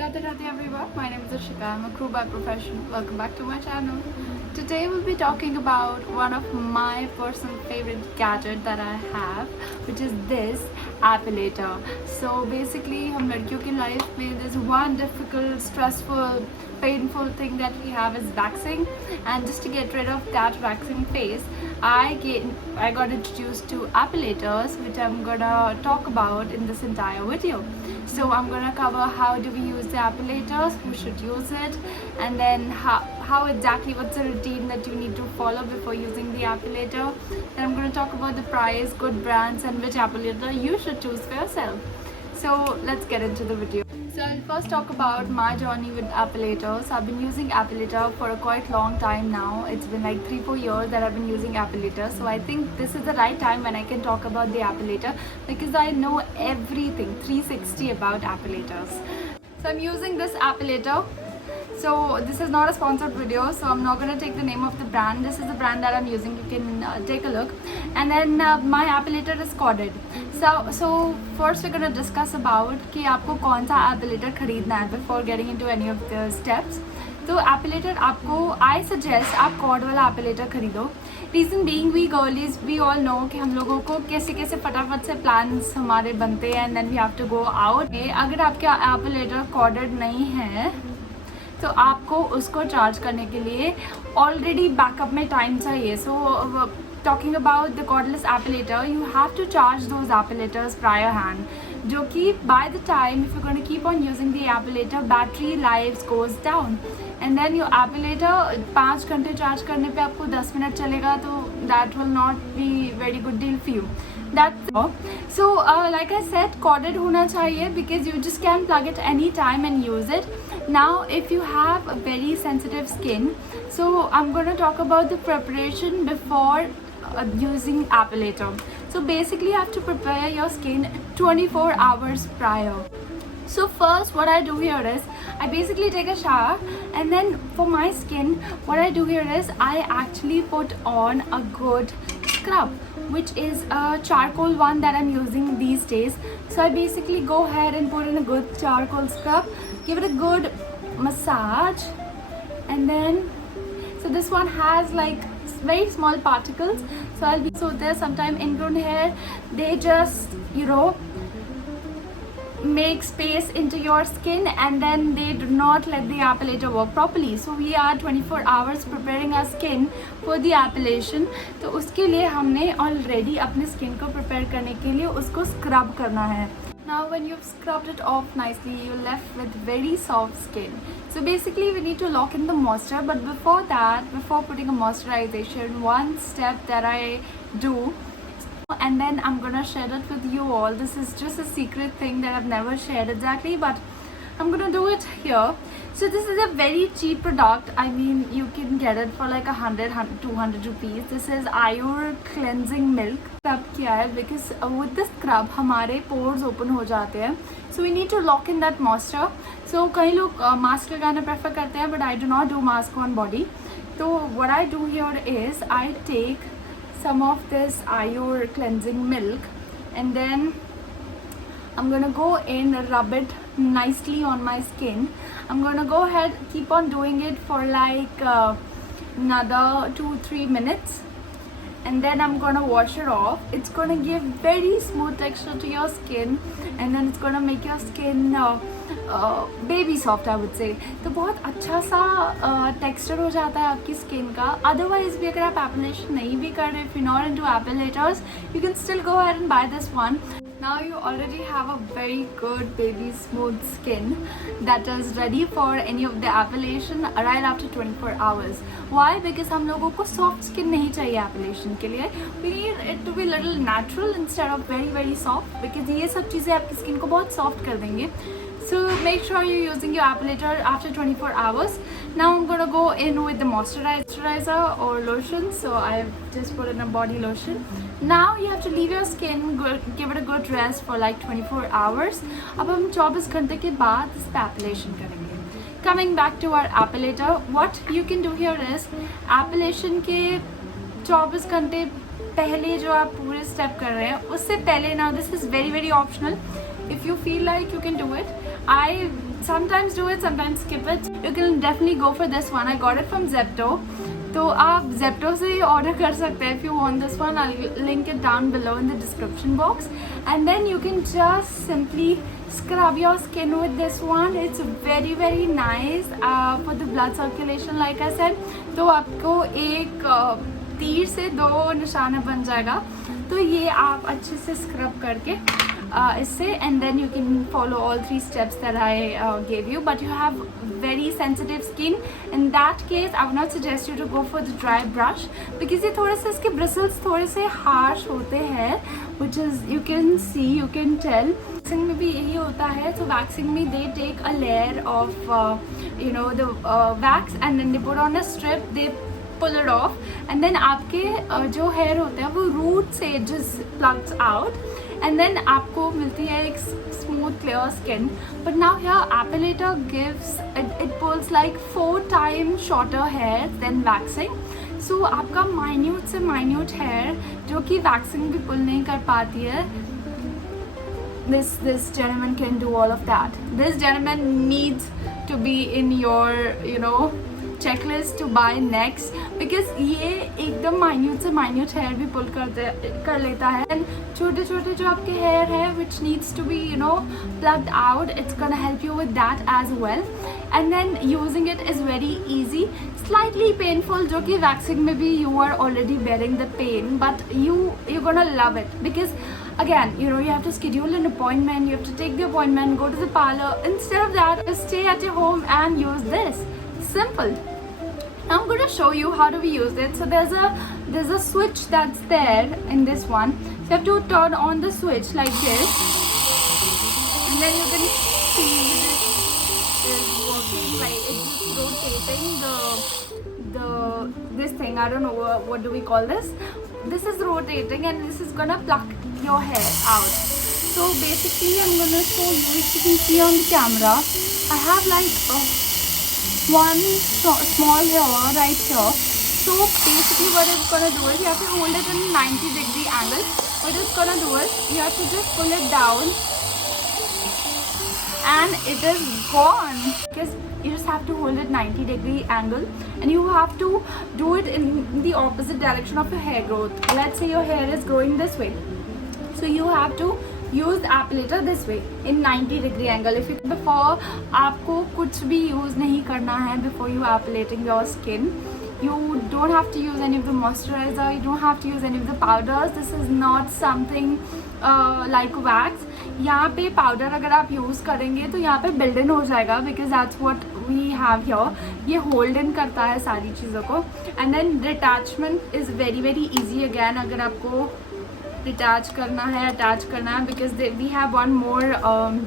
Radhe Radhe everyone, my name is Ashika. I'm a crew by profession. Welcome back to my channel. Today we'll be talking about one of my personal favorite gadget that I have, which is this appellator. So basically हम लड़कियों की life में there's one difficult, stressful, painful thing that we have is waxing, and just to get rid of that waxing phase, I got introduced to appellators, which I'm gonna talk about in this entire video. So I'm gonna cover how do we use the appellators, who should use it, and then how exactly what's the routine that you need to follow before using the appellator. Then I'm gonna talk about the price, good brands, and which appellator you should choose for yourself. So let's get into the video. So I'll first talk about my journey with appellators. I've been using appellator for a quite long time now. It's been like 3-4 years that I've been using appellator. So I think this is the right time when I can talk about the appellator, because I know everything 360 about appellators. So I'm using this appellator. So this is not a sponsored video, so I'm not going to take the name of the brand. This is the brand that I'm using. You can take a look. And then my appellator is corded. So first we're going to discuss about कि आपको कौन सा appellator खरीदना है before getting into any of the steps. तो appellator आपको I suggest आप cord वाला appellator खरीदो. Reason being, we girlies we all know कि हम लोगों को कैसे कैसे फटाफट से plans हमारे बनते हैं and then we have to go out. अगर आपका appellator corded नहीं है तो आपको उसको चार्ज करने के लिए ऑलरेडी बैकअप में टाइम चाहिए. So talking about the cordless epilator, you have to charge those epilators prior hand, जो कि by the time if you gonna keep on using the epilator battery life goes down and then your epilator 5 घंटे charge करने पे आपको 10 minute चलेगा, तो that will not be very good deal for you. So like I said, corded होना चाहिए because you just can plug it any time and use it. Now if you have a very sensitive skin, so I'm going to talk about the preparation before using appellator. So basically you have to prepare your skin 24 hours prior. So first what I do here is I basically take a shower, and then for my skin what I do here is I actually put on a good scrub, which is a charcoal one that I'm using these days. So I basically go ahead and put in a good charcoal scrub, give it a good massage, and then so this one has like very small particles, so there's sometime ingrown hair, they just make space into your skin and then they do not let the appellator work properly. So we are 24 hours preparing our skin for the appellation. तो उसके लिए हमने already अपने skin को prepare करने के लिए उसको scrub करना है. Now when you've scrubbed it off nicely, you're left with very soft skin. So basically we need to lock in the moisture, but before that, before putting a moisturization, one step that I do, and then I'm gonna share it with you all. This is just a secret thing that I've never shared exactly, but I'm gonna do it here. So this is a very cheap product. I mean, you can get it for like 100-200 rupees. This is Ayur cleansing milk. Scrub किया है because with this scrub हमारे pores open हो जाते हैं. So we need to lock in that moisture. So कई लोग mask लगाना prefer करते हैं, but I do not do mask on body. So what I do here is I take some of this Ayur cleansing milk, and then I'm gonna go in, rub it nicely on my skin. I'm gonna go ahead, keep on doing it for like another 2-3 minutes, and then I'm gonna wash it off. It's gonna give very smooth texture to your skin, and then it's gonna make your skin baby soft I would say. तो बहुत अच्छा सा texture हो जाता है आपकी skin का. Otherwise भी अगर आप एप्लीकेशन नहीं भी कर रहे, if you not into epilators, you can still go ahead and buy this one. Now you already have a very good baby smooth skin that is ready for any of the appellation right after 24 hours. Why? Because हम लोगों को soft skin नहीं चाहिए appellation के लिए. We need it to be little natural instead of very soft, because ये सब चीज़ें आपकी स्किन को बहुत soft कर देंगे. So make sure you're using your appellator after 24 hours. Now I'm gonna go in with the moisturizer or lotion. So I've just put in a body lotion. Now you have to leave your skin, give it a good rest for like 24 hours. अब हम 24 घंटे के बाद इस पे appellation करेंगे. Coming back to our appellator, what you can do here is appellation के 24 घंटे पहले जो आप पूरे स्टेप कर रहे हैं उससे पहले, now this is very optional. If you feel like you can do it, I sometimes do it, sometimes skip it. You can definitely go for this one. I got it from Zepto. तो आप Zepto से ही order कर सकते हैं if you want this one. I'll link it down below in the description box. And then you can just simply scrub your skin with this one. It's very very nice for the blood circulation, like I said. तो आपको एक तीर से 2 निशाना बन जाएगा. तो ये आप अच्छे से स्क्रब करके इससे, and then you can follow all 3 steps that I gave you. But you have very sensitive skin. In that case, I would not suggest you to go for the dry brush because ये थोड़े से इसके bristles थोड़े से harsh होते हैं, which is you can see, you can tell. Waxing में भी यही होता है. So waxing में they take a layer of you know the wax, and then they put on a strip, they pull it off, and then आपके जो hair होते हैं वो root से just plugs out. And then आपको मिलती है एक smooth clear skin. But now here appellator gives it pulls like 4 times shorter hair than waxing. So आपका minute से minute hair जो कि waxing भी pull नहीं कर पाती है, this gentleman can do all of that. This gentleman needs to be in your checklist to buy next because ये एकदम minute से minute hair भी pull कर लेता है. And छोटे छोटे जो आपके hair है which needs to be plugged out, it's gonna help you with that as well. And then using it is very easy. Slightly painful जो कि waxing में भी you are already bearing the pain, but you're gonna love it because again you have to schedule an appointment, you have to take the appointment, go to the parlor. Instead of that, just stay at your home and use this. Simple. Now I'm going to show you how do we use it. So there's a switch that's there in this one. So you have to turn on the switch like this, and then you can see this is working, like it's just rotating this thing. I don't know what do we call this. This is rotating and this is gonna pluck your hair out. So basically I'm gonna show you. If you can see on the camera, I have like one small hair right here. So basically what it's gonna do is you have to hold it in a 90-degree angle. What it's gonna do is you have to just pull it down and it is gone because you just have to hold it 90-degree angle, and you have to do it in the opposite direction of your hair growth. Let's say your hair is growing this way, so you have to use the appellator this way in 90-degree angle. If it before आपको कुछ भी use नहीं करना है before you appellating your skin, you don't have to use any of the moisturizer, you don't have to use any of the powders. This is not something like wax. यहाँ पे powder अगर आप use करेंगे तो यहाँ पे build in हो जाएगा because that's what we have here. ये hold in करता है सारी चीज़ों को. And then detachment is very very easy again. अगर आपको detach करना है, attach करना है, because we have one more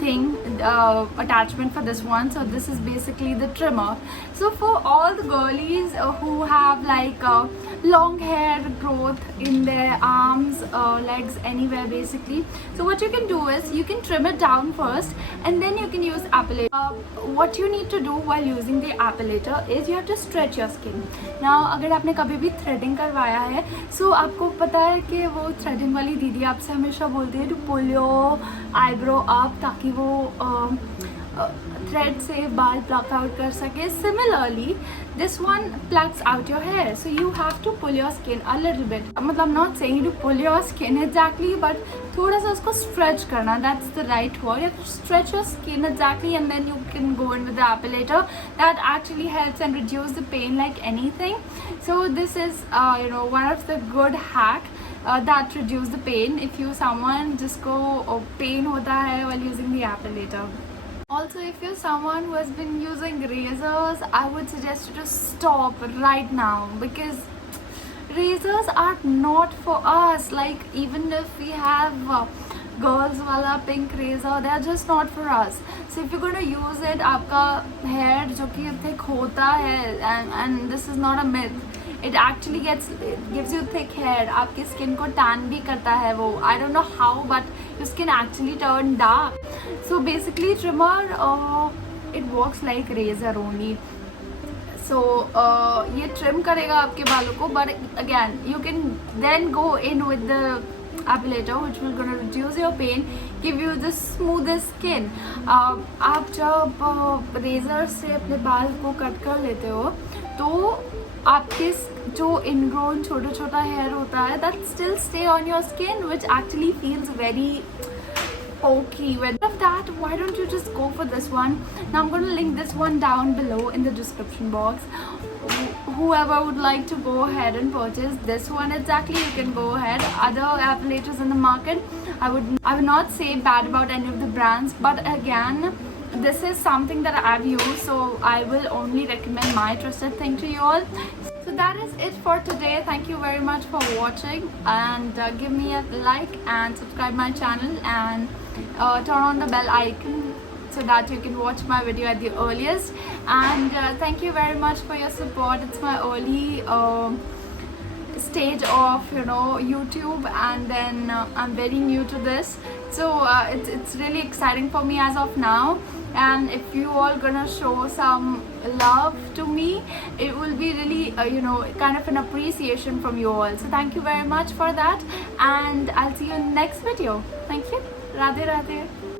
thing attachment for this one. So this is basically the trimmer. So for all the girlies who have like long hair growth in their arms, legs, anywhere basically, so what you can do is you can trim it down first and then you can use appellator. What you need to do while using the appellator is you have to stretch your skin. Now अगर आपने कभी भी threading करवाया है, so आपको पता है कि वो threading वाली दीदी आपसे हमेशा बोलती है to pull your eyebrow up ताकि वो thread से बाल pluck out कर सके. Similarly, this one plucks out your hair, so you have to pull your skin a little bit. मतलब I'm not saying to pull your skin exactly, but थोड़ा सा उसको stretch करना. That's the right word. You have to stretch your skin exactly, and then you can go in with the appellator. That actually helps and reduce the pain like anything. So this is one of the good hack that reduce the pain if you someone जिसको pain होता है while using the appellator. Also, if you're someone who has been using razors, I would suggest you to stop right now because razors are not for us. Like even if we have girls wala pink razor, they are just not for us. So if you're going to use it, आपका hair जो कि thick होता है, and this is not a myth. It actually gives you thick hair. आपकी skin को tan भी करता है वो. I don't know how, but your skin actually turn dark. So basically trimmer it works like razor only. So ये trim करेगा आपके बालों को, but again you can then go in with the appellator which will gonna reduce your pain, give you the smoothest skin. आप जब razor से अपने बाल को कट कर लेते हो तो आपके जो इनग्रोन छोटा छोटा हेयर होता है that still stay on your skin, which actually feels very okay. With that, why don't you just go for this one? Now I'm going to link this one down below in the description box. Whoever would like to go ahead and purchase this one exactly, you can go ahead. Other appellators in the market, I would not say bad about any of the brands, but again, this is something that I've used, so I will only recommend my trusted thing to you all. So that is it for today. Thank you very much for watching, and give me a like and subscribe my channel, and turn on the bell icon so that you can watch my video at the earliest. And thank you very much for your support. It's my early stage of YouTube, and then I'm very new to this, so it's really exciting for me as of now. And if you all gonna show some love to me, it will be really kind of an appreciation from you all. So thank you very much for that, and I'll see you in the next video. Thank you. Radhe Radhe.